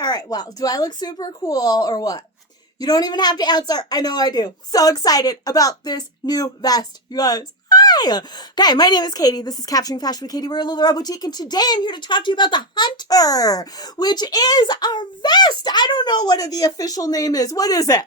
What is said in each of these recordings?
All right, well, do I look super cool or what? You don't even have to answer. I know I do. So excited about this new vest, you guys. Hi! Okay, my name is Katie. This is Capturing Fashion with Katie. We're a LuLaRoe boutique, and today I'm here to talk to you about the Hunter, which is our vest. I don't know what the official name is. What is it?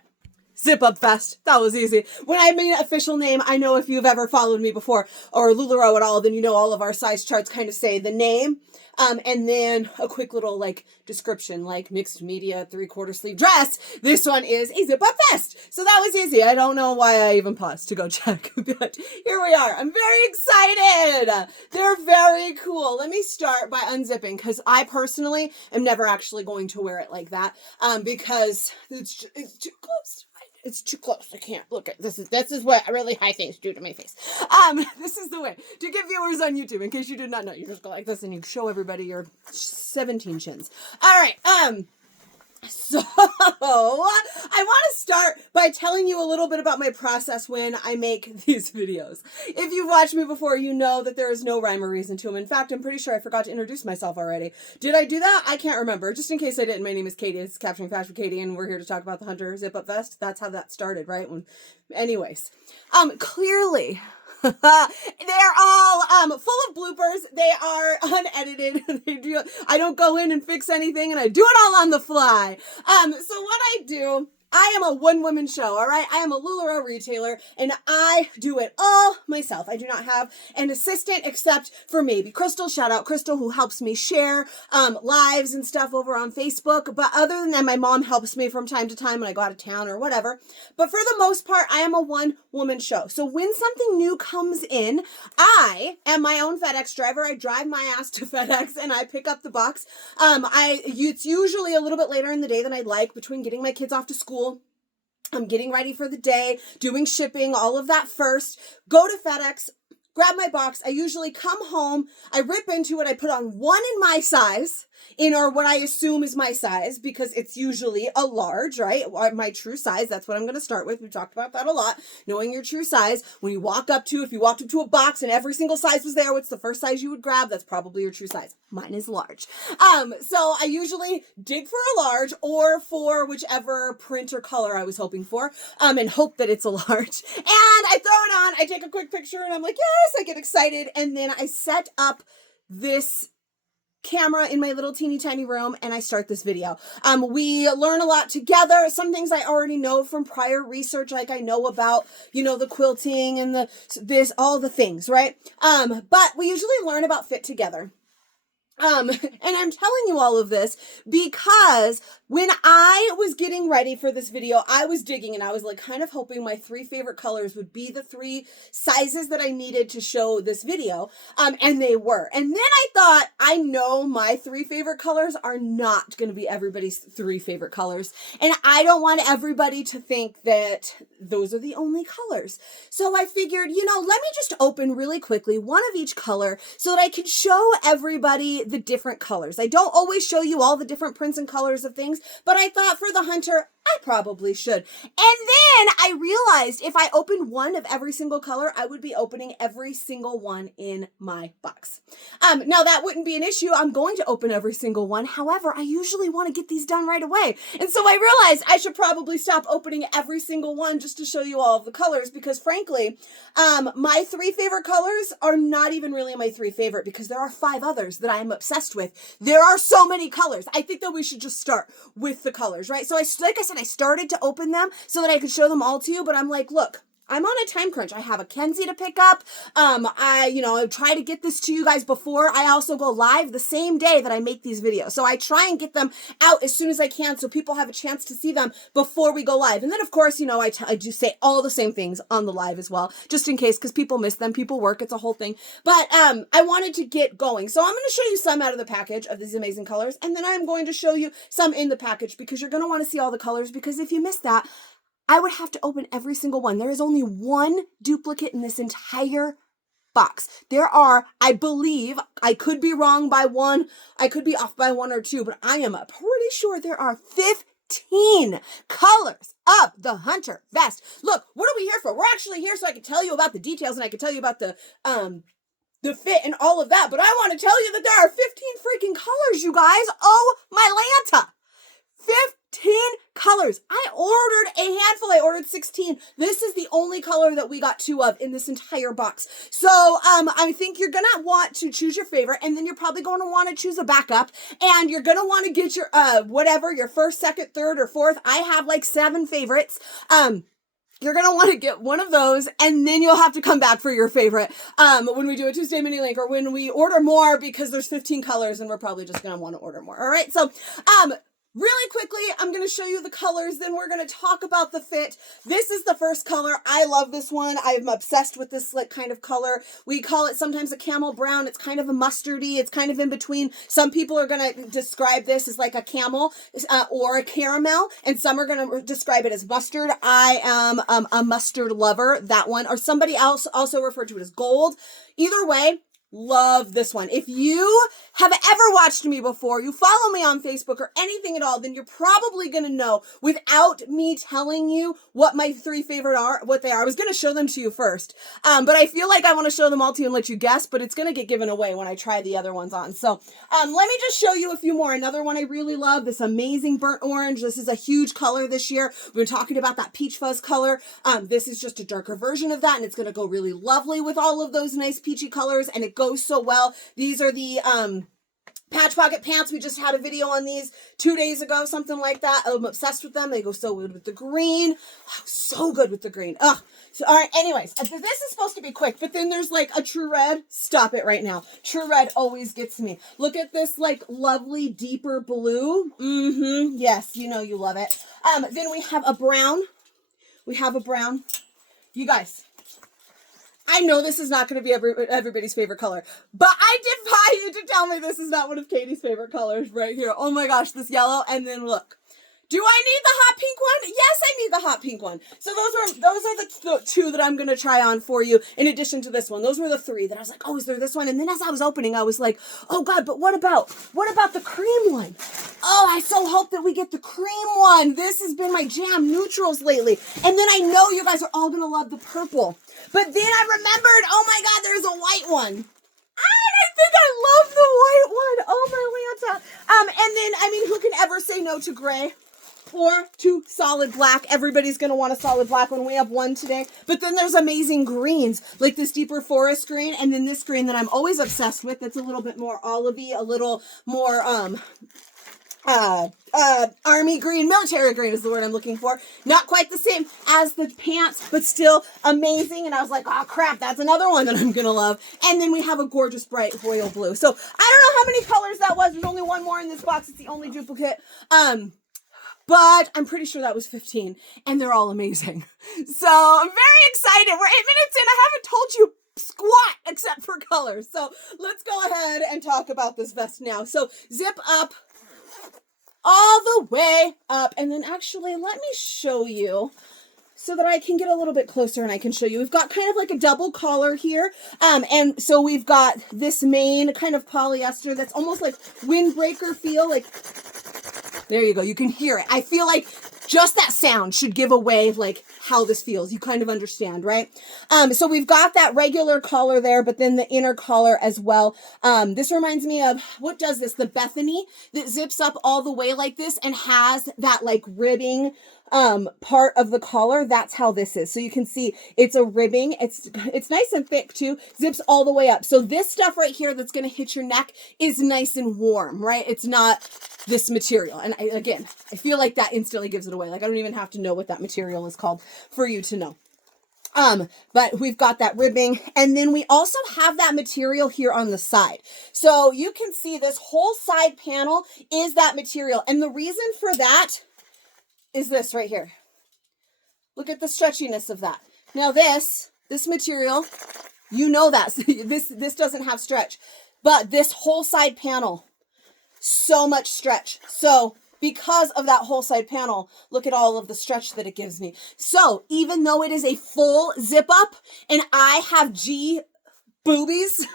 Zip Up Vest. That was easy. When I mean official name, I know if you've ever followed me before or LuLaRoe at all, then you know all of our size charts kind of say the name, and then a quick little like description, like mixed media 3/4 sleeve dress. This one is a Zip Up Vest. So that was easy. I don't know why I even paused to go check, but here we are. I'm very excited. They're very cool. Let me start by unzipping because I personally am never actually going to wear it like that, because it's too close. It's too close. I can't look at this. This is what really high things do to my face. This is the way to get viewers on YouTube. In case you did not know, you just go like this and you show everybody your 17 chins. All right. So I want to start by telling you a little bit about my process when I make these videos. If you've watched me before, you know that there is no rhyme or reason to them. In fact, I'm pretty sure I forgot to introduce myself already. Did I do that? I can't remember. Just in case I didn't, my name is Katie. It's Capturing Fashion with Katie, and we're here to talk about the Hunter Zip Up Vest. That's how that started, right? Anyways, clearly... they're all full of bloopers. They are unedited. I don't go in and fix anything, and I do it all on the fly. So what I do, I am a one-woman show, all right? I am a LuLaRoe retailer, and I do it all myself. I do not have an assistant except for maybe Crystal. Shout out Crystal, who helps me share lives and stuff over on Facebook. But other than that, my mom helps me from time to time when I go out of town or whatever. But for the most part, I am a one-woman show. So when something new comes in, I am my own FedEx driver. I drive my ass to FedEx, and I pick up the box. It's usually a little bit later in the day than I'd like, between getting my kids off to school. I'm getting ready for the day, doing shipping, all of that first. Go to FedEx, grab my box. I usually come home, I rip into it, I put on one in my size, or what I assume is my size, because it's usually a large, right? My true size, that's what I'm going to start with. We've talked about that a lot, knowing your true size. When you walked up to a box and every single size was there, what's the first size you would grab? That's probably your true size. Mine is large. So I usually dig for a large or for whichever print or color I was hoping for, and hope that it's a large. And I throw it on, I take a quick picture, and I'm like, yes, I get excited. And then I set up this camera in my little teeny tiny room, and I start this video. We learn a lot together. Some things I already know from prior research, like I know about, the quilting and all the things, right? But we usually learn about fit together. And I'm telling you all of this because when I was getting ready for this video, I was digging, and I was like kind of hoping my 3 favorite colors would be the 3 sizes that I needed to show this video. And they were. And then I thought, I know my 3 favorite colors are not going to be everybody's 3 favorite colors. And I don't want everybody to think that those are the only colors. So I figured, let me just open really quickly one of each color so that I can show everybody the different colors. I don't always show you all the different prints and colors of things, but I thought for the Hunter, I probably should. And then I realized if I opened one of every single color, I would be opening every single one in my box. Now that wouldn't be an issue. I'm going to open every single one. However, I usually want to get these done right away. And so I realized I should probably stop opening every single one just to show you all of the colors, because frankly, my 3 favorite colors are not even really my 3 favorite, because there are 5 others that I am obsessed with. There are so many colors. I think that we should just start with the colors, right? So like I said, I started to open them so that I could show them all to you, but I'm like, look, I'm on a time crunch. I have a Kenzie to pick up. I try to get this to you guys before I also go live the same day that I make these videos. So I try and get them out as soon as I can so people have a chance to see them before we go live. And then of course, I do say all the same things on the live as well, just in case, because people miss them, people work, it's a whole thing. But I wanted to get going. So I'm going to show you some out of the package of these amazing colors. And then I'm going to show you some in the package, because you're going to want to see all the colors, because if you miss that, I would have to open every single one. There is only one duplicate in this entire box. There are, I believe, I could be wrong by 1, I could be off by 1 or 2, but I am pretty sure there are 15 colors of the Hunter vest. Look, what are we here for? We're actually here so I can tell you about the details, and I can tell you about the fit and all of that, but I want to tell you that there are 15 freaking colors, you guys. Oh, my Lanta. handful. I ordered 16. This is the only color that we got 2 of in this entire box. So I think you're going to want to choose your favorite, and then you're probably going to want to choose a backup, and you're going to want to get your, whatever, your first, second, third, or fourth. I have like 7 favorites. You're going to want to get one of those, and then you'll have to come back for your favorite when we do a Tuesday mini link, or when we order more, because there's 15 colors and we're probably just going to want to order more. All right. So, really quickly, I'm going to show you the colors, then we're going to talk about the fit. This is the first color. I love this one. I'm obsessed with this like kind of color. We call it sometimes a camel brown. It's kind of a mustardy. It's kind of in between. Some people are going to describe this as like a camel or a caramel, and some are going to describe it as mustard. I am a mustard lover, that one. Or somebody else also referred to it as gold. Either way, love this one. If you have ever watched me before, you follow me on Facebook or anything at all, then you're probably going to know without me telling you what my 3 favorite are, what they are. I was going to show them to you first, but I feel like I want to show them all to you and let you guess, but it's going to get given away when I try the other ones on. So let me just show you a few more. Another one I really love, this amazing burnt orange. This is a huge color this year. We've been talking about that peach fuzz color. This is just a darker version of that, and it's going to go really lovely with all of those nice peachy colors, and it goes so well. These are the patch pocket pants. We just had a video on these 2 days ago, something like that. I'm obsessed with them. They go so good with the green. Oh, so good with the green. Ugh. So, all right. Anyways, this is supposed to be quick, but then there's like a true red. Stop it right now. True red always gets me. Look at this like lovely deeper blue. Yes, you know you love it. Then we have a brown. You guys, I know this is not going to be everybody's favorite color, but I defy you to tell me this is not one of Katie's favorite colors right here. Oh my gosh, this yellow. And then look, do I need the hot pink one? Yes, I need the hot pink one. So those are the 2 that I'm going to try on for you in addition to this one. Those were the 3 that I was like, oh, is there this one? And then as I was opening, I was like, oh God, but what about the cream one? Oh, I so hope that we get the cream one. This has been my jam, neutrals lately. And then I know you guys are all going to love the purple. But then I remembered, oh my God, there's a white one. And I think I love the white one. Oh my Lanta. And then, I mean, who can ever say no to gray or to solid black? Everybody's going to want a solid black one. We have one today. But then there's amazing greens, like this deeper forest green. And then this green that I'm always obsessed with, that's a little bit more olivey, a little more, army green, military green is the word I'm looking for. Not quite the same as the pants, but still amazing. And I was like, oh crap, that's another one that I'm going to love. And then we have a gorgeous bright royal blue. So I don't know how many colors that was. There's only one more in this box. It's the only duplicate. But I'm pretty sure that was 15, and they're all amazing. So I'm very excited. We're 8 minutes in. I haven't told you squat except for colors. So let's go ahead and talk about this vest now. So zip up all the way up, and then actually let me show you so that I can get a little bit closer and I can show you. We've got kind of like a double collar here. And so we've got this main kind of polyester that's almost like windbreaker feel. Like, there you go. You can hear it. I feel like just that sound should give away like how this feels. You kind of understand, right? So we've got that regular collar there, but then the inner collar as well. This reminds me of, what does this? The Bethany that zips up all the way like this and has that like ribbing part of the collar. That's how this is. So you can see it's a ribbing. It's nice and thick too. Zips all the way up. So this stuff right here that's going to hit your neck is nice and warm, right? It's not this material. And again, I feel like that instantly gives it away. Like I don't even have to know what that material is called for you to know. But we've got that ribbing, and then we also have that material here on the side. So you can see this whole side panel is that material. And the reason for that is this right here. Look at the stretchiness of that. Now this material, you know that this doesn't have stretch, but this whole side panel, so much stretch. So because of that whole side panel, look at all of the stretch that it gives me. So even though it is a full zip up and I have G boobies,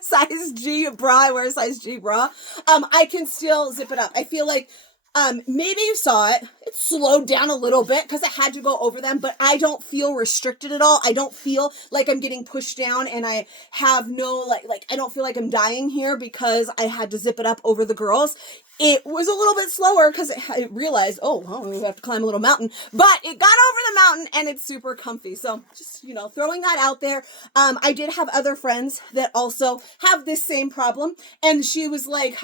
size G bra, I wear a size G bra, I can still zip it up. I feel like maybe you saw it. It slowed down a little bit because I had to go over them, but I don't feel restricted at all. I don't feel like I'm getting pushed down, and I have no, like I don't feel like I'm dying here because I had to zip it up over the girls. It was a little bit slower because it realized, oh, well, we have to climb a little mountain, but it got over the mountain and it's super comfy. So just, throwing that out there. I did have other friends that also have this same problem. And she was like,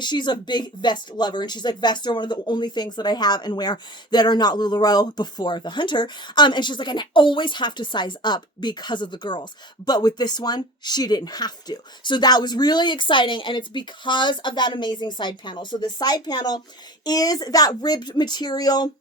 she's a big vest lover. And she's like, vests are one of the only things that I have and wear that are not LuLaRoe before the Hunter. And she's like, and I always have to size up because of the girls. But with this one, she didn't have to. So that was really exciting. And it's because of that amazing side panel. So the side panel is that ribbed material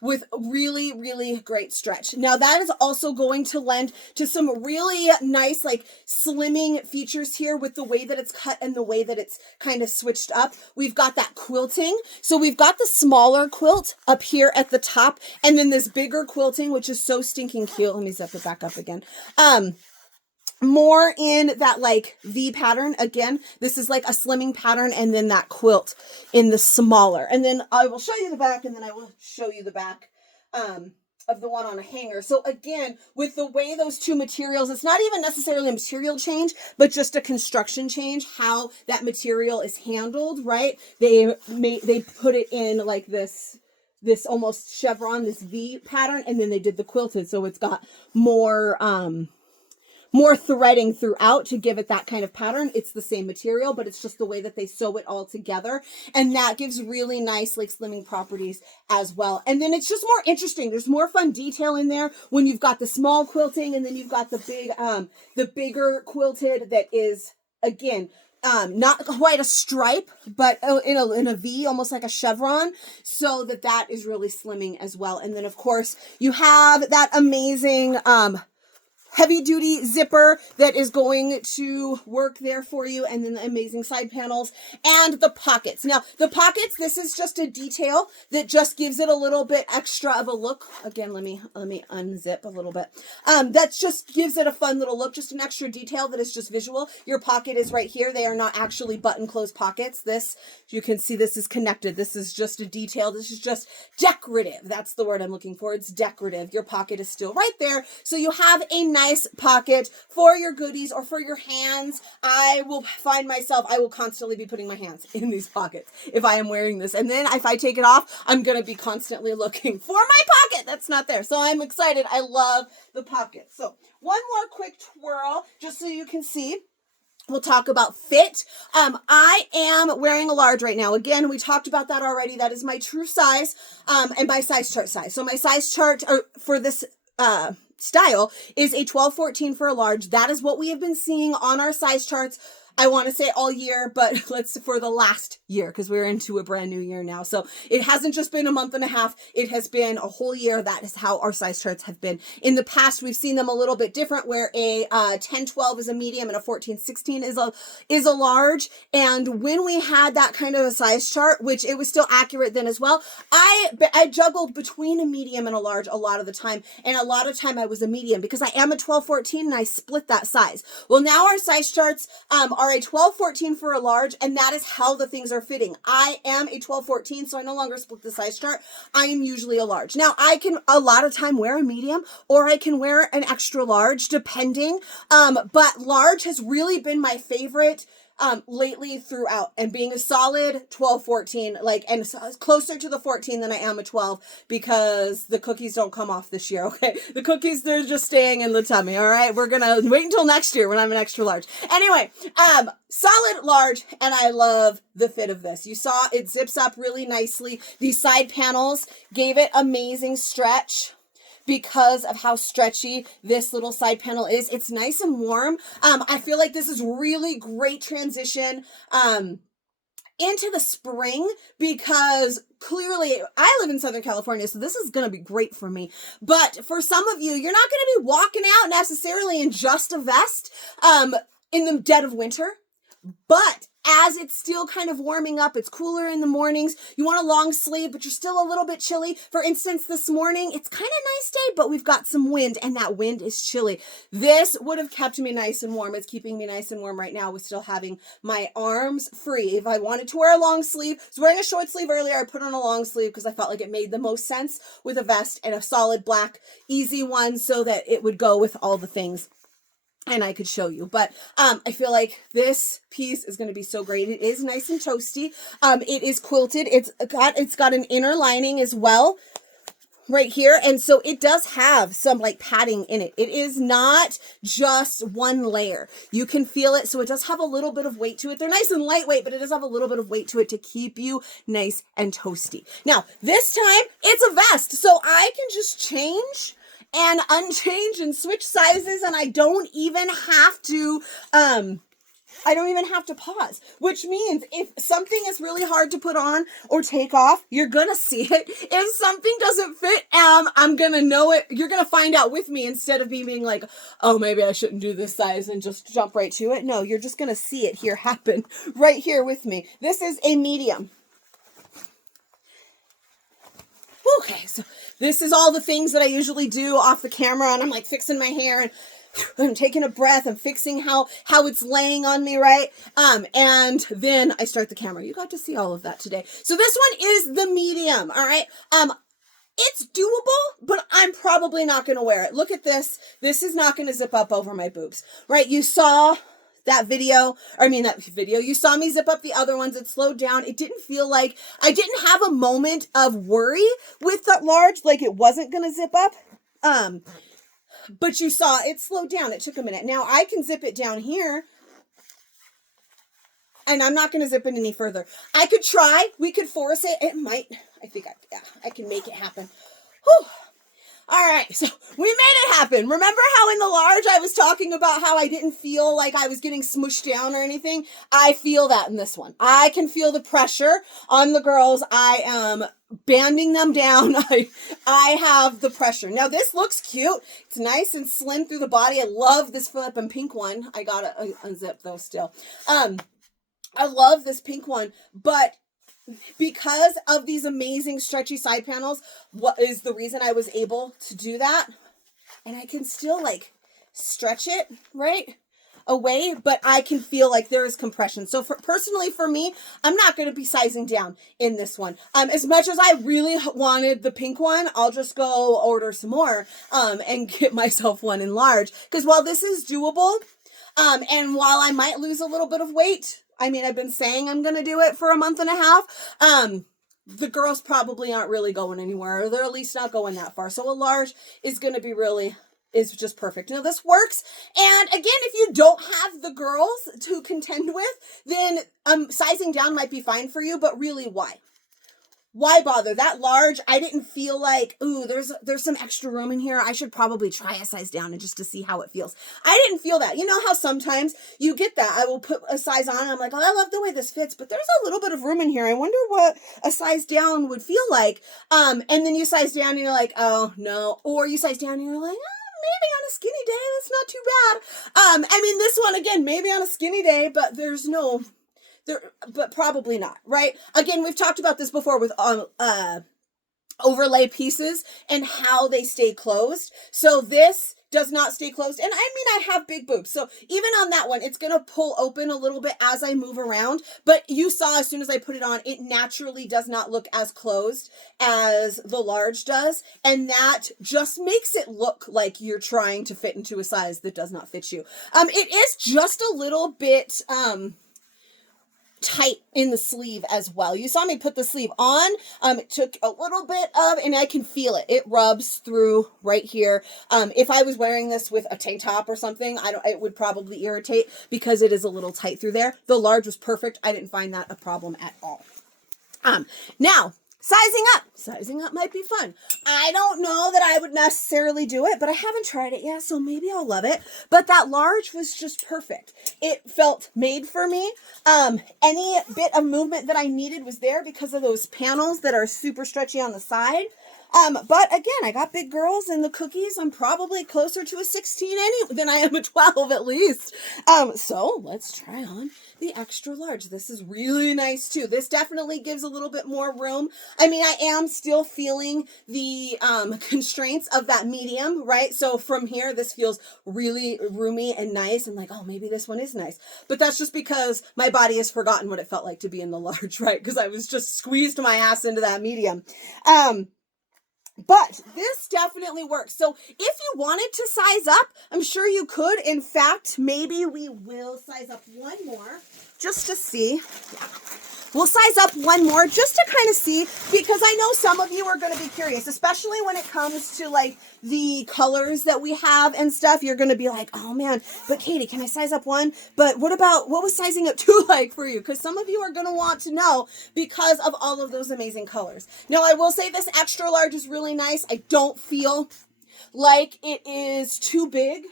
with really, really great stretch. Now that is also going to lend to some really nice, like slimming features here with the way that it's cut and the way that it's kind of switched up. We've got that quilting. So we've got the smaller quilt up here at the top and then this bigger quilting, which is so stinking cute. Let me zip it back up again. More in that like V pattern. Again, this is like a slimming pattern and then that quilt in the smaller. And then I will show you the back and then I will show you the back of the one on a hanger. So again, with the way those two materials, it's not even necessarily a material change, but just a construction change, how that material is handled, right? They put it in like this almost chevron, this V pattern, and then they did the quilted. So it's got more threading throughout to give it that kind of pattern. It's the same material, but it's just the way that they sew it all together. And that gives really nice like slimming properties as well. And then it's just more interesting. There's more fun detail in there when you've got the small quilting and then you've got the bigger quilted that is, again, not quite a stripe, but in a V, almost like a chevron, so that is really slimming as well. And then of course you have that amazing, heavy duty zipper that is going to work there for you. And then the amazing side panels and the pockets. Now the pockets, this is just a detail that just gives it a little bit extra of a look. Again, let me unzip a little bit. That just gives it a fun little look, just an extra detail that is just visual. Your pocket is right here. They are not actually button closed pockets. This, you can see this is connected. This is just a detail. This is just decorative. That's the word I'm looking for. It's decorative. Your pocket is still right there. So you have a nice pocket for your goodies or for your hands. I will constantly be putting my hands in these pockets if I am wearing this. And then if I take it off, I'm going to be constantly looking for my pocket that's not there. So I'm excited. I love the pocket. So one more quick twirl just so you can see. We'll talk about fit. I am wearing a large right now. Again, we talked about that already. That is my true size and my size chart size. So my size chart for this style is a 12-14 for a large. That is what we have been seeing on our size charts. I want to say all year, but for the last year, because we're into a brand new year now. So it hasn't just been a month and a half. It has been a whole year. That is how our size charts have been. In the past, we've seen them a little bit different, where a 10-12 is a medium and a 14-16 is a large. And when we had that kind of a size chart, which it was still accurate then as well, I juggled between a medium and a large a lot of the time. And a lot of time I was a medium because I am a 12-14 and I split that size. Well, now our size charts are a 12-14 for a large, and that is how the things are fitting. I am a 12-14, so I no longer split the size chart. I am usually a large. Now, I can a lot of time wear a medium, or I can wear an extra large, depending. But large has really been my favorite lately throughout, and being a solid 12-14, and closer to the 14 than I am a 12, because the cookies don't come off this year. Okay, the cookies, they're just staying in the tummy. All right, we're gonna wait until next year when I'm an extra large. Anyway, solid large, and I love the fit of this. You saw it zips up really nicely. These side panels gave it amazing stretch because of how stretchy this little side panel is. It's nice and warm. I feel like this is really great transition into the spring, because clearly I live in Southern California, so this is going to be great for me. But for some of you, you're not going to be walking out necessarily in just a vest in the dead of winter. But as it's still kind of warming up, it's cooler in the mornings. You want a long sleeve, but you're still a little bit chilly. For instance, this morning, it's kind of a nice day, but we've got some wind, and that wind is chilly. This would have kept me nice and warm. It's keeping me nice and warm right now with still having my arms free. If I wanted to wear a long sleeve, I was wearing a short sleeve earlier, I put on a long sleeve because I felt like it made the most sense with a vest and a solid black, easy one, so that it would go with all the things. and I could show you, but I feel like this piece is going to be so great. It is nice and toasty. It is quilted. It's got an inner lining as well right here, and so it does have some like padding in it. It is not just one layer. You can feel it, so it does have a little bit of weight to it. They're nice and lightweight, but it does have a little bit of weight to it to keep you nice and toasty. Now this time it's a vest, so I can just change and unchange and switch sizes, and I don't even have to pause, which means if something is really hard to put on or take off, you're gonna see it. If something doesn't fit, I'm gonna know it. You're gonna find out with me instead of me being like, oh, maybe I shouldn't do this size and just jump right to it. No, you're just gonna see it here happen right here with me. This is a medium. Okay, so this is all the things that I usually do off the camera, and I'm like fixing my hair and I'm taking a breath. I'm fixing how it's laying on me, right? And then I start the camera. You got to see all of that today. So this one is the medium, all right? It's doable, but I'm probably not going to wear it. Look at this. This is not going to zip up over my boobs, right? You saw that video, you saw me zip up the other ones. It slowed down. It didn't feel like, I didn't have a moment of worry with that large, like it wasn't going to zip up. But you saw it slowed down. It took a minute. Now I can zip it down here, and I'm not going to zip it any further. I could try. We could force it. It might, I can make it happen. Whew. All right, so we made it happen. Remember how in the large I was talking about how I didn't feel like I was getting smushed down or anything? I feel that in this one. I can feel the pressure on the girls. I am banding them down. I have the pressure. Now this looks cute. It's nice and slim through the body. I love this flippin' pink one. I gotta unzip though still. I love this pink one, but because of these amazing stretchy side panels, what is the reason I was able to do that? And I can still like stretch it right away, but I can feel like there is compression. So personally for me, I'm not going to be sizing down in this one. As much as I really wanted the pink one, I'll just go order some more and get myself one in large. Because while this is doable, and while I might lose a little bit of weight, I mean, I've been saying I'm going to do it for a month and a half. The girls probably aren't really going anywhere, or they're at least not going that far. So a large is going to be is just perfect. Now this works. And again, if you don't have the girls to contend with, then sizing down might be fine for you, but really why? Why bother? That large, I didn't feel like, ooh, there's some extra room in here. I should probably try a size down and just to see how it feels. I didn't feel that. You know how sometimes you get that. I will put a size on and I'm like, oh, I love the way this fits, but there's a little bit of room in here. I wonder what a size down would feel like. And then you size down and you're like, oh, no. Or you size down and you're like, oh, maybe on a skinny day, that's not too bad. I mean, this one, again, maybe on a skinny day, but but probably not, right? Again, we've talked about this before with overlay pieces and how they stay closed. So this does not stay closed. And I mean, I have big boobs. So even on that one, it's going to pull open a little bit as I move around. But you saw as soon as I put it on, it naturally does not look as closed as the large does. And that just makes it look like you're trying to fit into a size that does not fit you. It is just a little bit, tight in the sleeve as well. You saw me put the sleeve on. It took a little bit and I can feel it. It rubs through right here. If I was wearing this with a tank top or something, it would probably irritate because it is a little tight through there. The large was perfect. I didn't find that a problem at all. Now, sizing up. Sizing up might be fun. I don't know that I would necessarily do it, but I haven't tried it yet, so maybe I'll love it. But that large was just perfect. It felt made for me. Any bit of movement that I needed was there because of those panels that are super stretchy on the side. But again, I got big girls and the cookies. I'm probably closer to a 16 than I am a 12 at least. So let's try on the extra large. This is really nice too. This definitely gives a little bit more room. I mean, I am still feeling the constraints of that medium, right? So from here, this feels really roomy and nice and like, oh, maybe this one is nice. But that's just because my body has forgotten what it felt like to be in the large, right? Because I was just squeezed my ass into that medium. But this definitely works. So if you wanted to size up, I'm sure you could. In fact, maybe we will size up one more just to see. Yeah. We'll size up one more just to kind of see, because I know some of you are going to be curious, especially when it comes to like the colors that we have and stuff. You're going to be like, oh man, but Katie, can I size up one? But what was sizing up two like for you? Because some of you are going to want to know because of all of those amazing colors. Now, I will say this extra large is really nice. I don't feel like it is too big.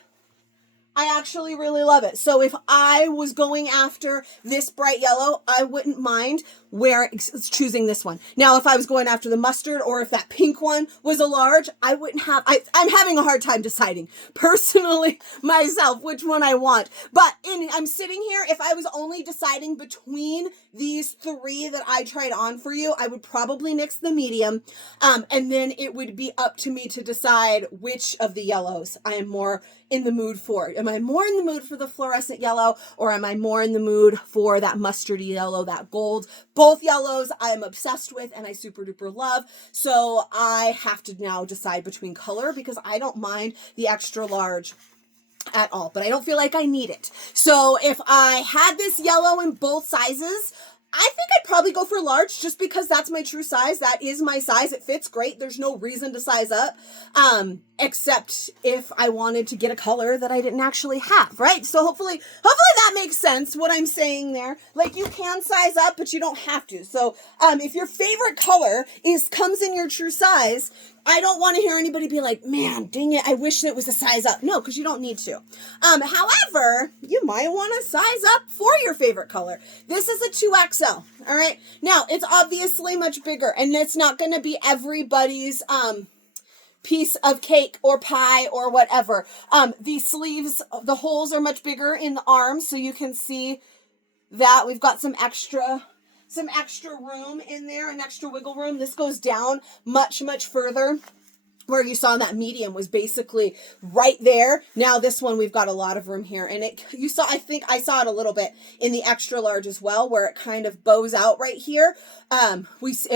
I actually really love it. So if I was going after this bright yellow, I wouldn't mind choosing this one. Now, if I was going after the mustard, or if that pink one was a large, I wouldn't have, I'm having a hard time deciding personally myself which one I want. But I'm sitting here, if I was only deciding between these three that I tried on for you, I would probably nix the medium. And then it would be up to me to decide which of the yellows I am more in the mood for. Am I more in the mood for the fluorescent yellow, or am I more in the mood for that mustardy yellow, that gold? Both yellows I am obsessed with and I super duper love. So I have to now decide between color, because I don't mind the extra large at all, but I don't feel like I need it. So if I had this yellow in both sizes, I think I'd probably go for large, just because that's my true size. That is my size. It fits great. There's no reason to size up, except if I wanted to get a color that I didn't actually have, right? So hopefully that makes sense, what I'm saying there. Like, you can size up, but you don't have to. So if your favorite color comes in your true size, I don't want to hear anybody be like, man, dang it, I wish it was a size up. No, because you don't need to. However, you might want to size up for your favorite color. This is a 2XL, all right? Now, it's obviously much bigger, and it's not going to be everybody's piece of cake or pie or whatever. The sleeves, the holes are much bigger in the arms, so you can see that we've got some extra room in there, an extra wiggle room. This goes down much, much further. Where you saw that medium was basically right there. Now this one, we've got a lot of room here. And I think I saw it a little bit in the extra large as well, where it kind of bows out right here. I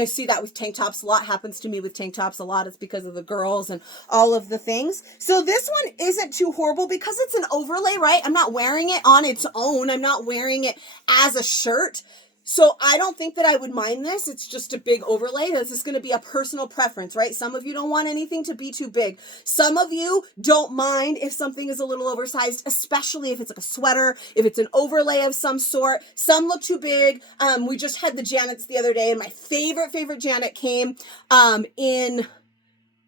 see that with tank tops a lot. Happens to me with tank tops a lot. It's because of the girls and all of the things. So this one isn't too horrible because it's an overlay, right? I'm not wearing it on its own. I'm not wearing it as a shirt. So I don't think that I would mind this. It's just a big overlay. This is going to be a personal preference, right? Some of you don't want anything to be too big. Some of you don't mind if something is a little oversized, especially if it's like a sweater, if it's an overlay of some sort. Some look too big. We just had the Janets the other day, and my favorite Janet came in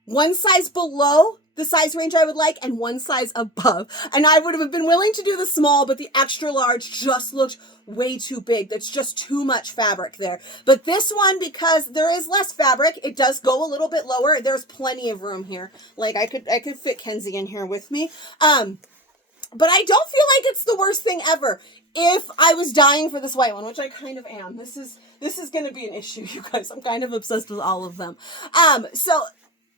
one size below the size range I would like and one size above. And I would have been willing to do the small, but the extra large just looked way too big. That's just too much fabric there. But this one, because there is less fabric, it does go a little bit lower. There's plenty of room here. Like I could fit Kenzie in here with me. But I don't feel like it's the worst thing ever. If I was dying for this white one, which I kind of am, this is going to be an issue, you guys. I'm kind of obsessed with all of them. So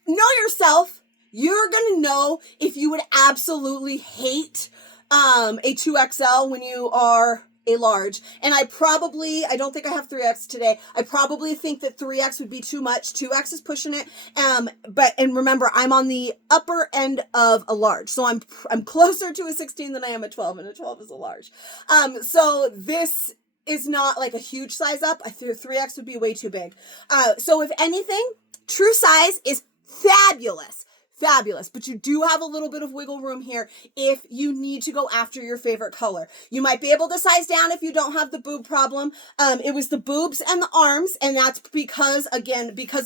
know yourself. You're going to know if you would absolutely hate a 2XL when you are a large. And I don't think I have 3X today. I probably think that 3X would be too much. 2X is pushing it. And remember, I'm on the upper end of a large. So I'm closer to a 16 than I am a 12, and a 12 is a large. So this is not like a huge size up. I think 3X would be way too big. So if anything, true size is fabulous. But you do have a little bit of wiggle room here if you need to go after your favorite color. You might be able to size down if you don't have the boob problem. It was the boobs and the arms, and that's because of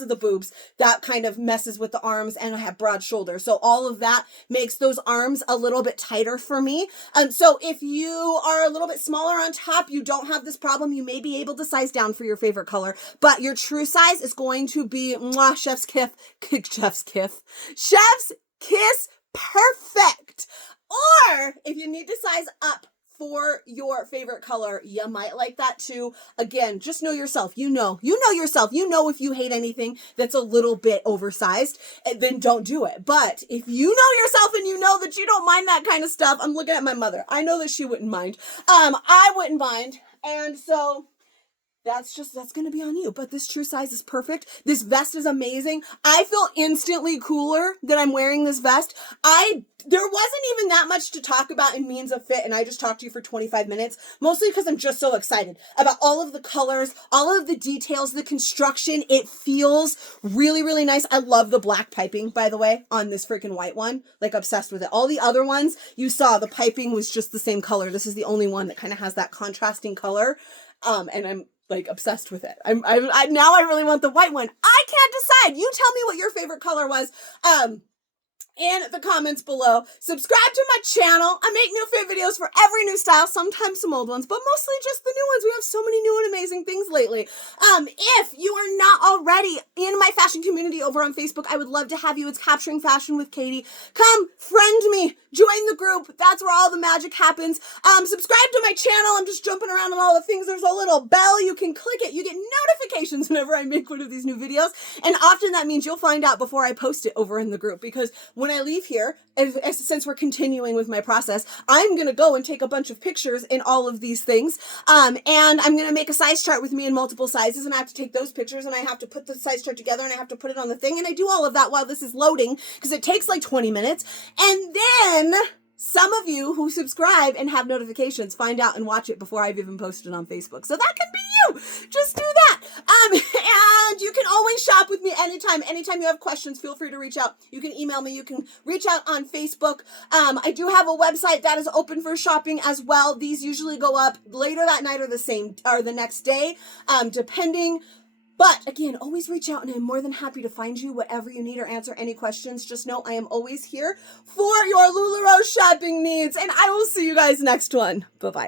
the boobs, that kind of messes with the arms, and I have broad shoulders. So all of that makes those arms a little bit tighter for me. So if you are a little bit smaller on top, you don't have this problem, you may be able to size down for your favorite color, but your true size is going to be chef's kiss perfect. Or if you need to size up for your favorite color, you might like that too. Again, just know yourself. You know yourself. You know if you hate anything that's a little bit oversized, then don't do it. But if you know yourself and you know that you don't mind that kind of stuff, I'm looking at my mother. I know that she wouldn't mind. I wouldn't mind. And so that's going to be on you. But this true size is perfect. This vest is amazing. I feel instantly cooler that I'm wearing this vest. There wasn't even that much to talk about in means of fit, and I just talked to you for 25 minutes, mostly because I'm just so excited about all of the colors, all of the details, the construction. It feels really, really nice. I love the black piping, by the way, on this freaking white one. Like, obsessed with it. All the other ones, you saw the piping was just the same color. This is the only one that kind of has that contrasting color. And I'm like obsessed with it. I now I really want the white one. I can't decide. You tell me what your favorite color was. In the comments below. Subscribe to my channel. I make new fit videos for every new style, sometimes some old ones, but mostly just the new ones. We have so many new and amazing things lately. If you are not already in my fashion community over on Facebook, I would love to have you. It's Capturing Fashion with Katie. Come friend me. Join the group. That's where all the magic happens. Subscribe to my channel. I'm just jumping around on all the things. There's a little bell. You can click it. You get notifications whenever I make one of these new videos. And often that means you'll find out before I post it over in the group, because when I leave here, since we're continuing with my process, I'm going to go and take a bunch of pictures in all of these things. And I'm going to make a size chart with me in multiple sizes, and I have to take those pictures, and I have to put the size chart together, and I have to put it on the thing. And I do all of that while this is loading, because it takes like 20 minutes. And then some of you who subscribe and have notifications find out and watch it before I've even posted it on Facebook. So that can be you. Just do that. And you can always shop with me anytime. Anytime you have questions, feel free to reach out. You can email me. You can reach out on Facebook. I do have a website that is open for shopping as well. These usually go up later that night or the next day, depending. But again, always reach out, and I'm more than happy to find you whatever you need or answer any questions. Just know I am always here for your LuLaRoe shopping needs, and I will see you guys next one. Bye-bye.